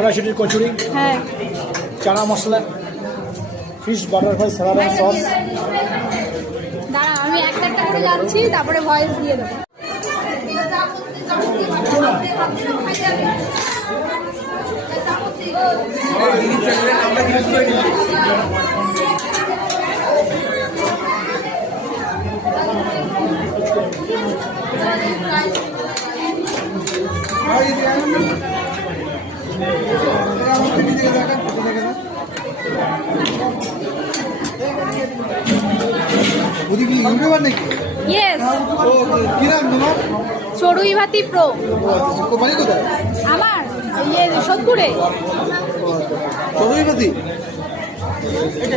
কড়াইশুটির কচুরি, হ্যাঁ chana masala, fish butterfly salad sauce. দাঁড়া আমি একটা একটা করে যাচ্ছি, তারপরে ভয়েস দিয়ে দেবো। ইউটিউবার নাকি? ইয়েস, ও কি নাম তোমার? চড়ুই ভাতি প্রো। বাড়ি কোথায়? আমার সোদপুরে। চড়ুইপতি। এটা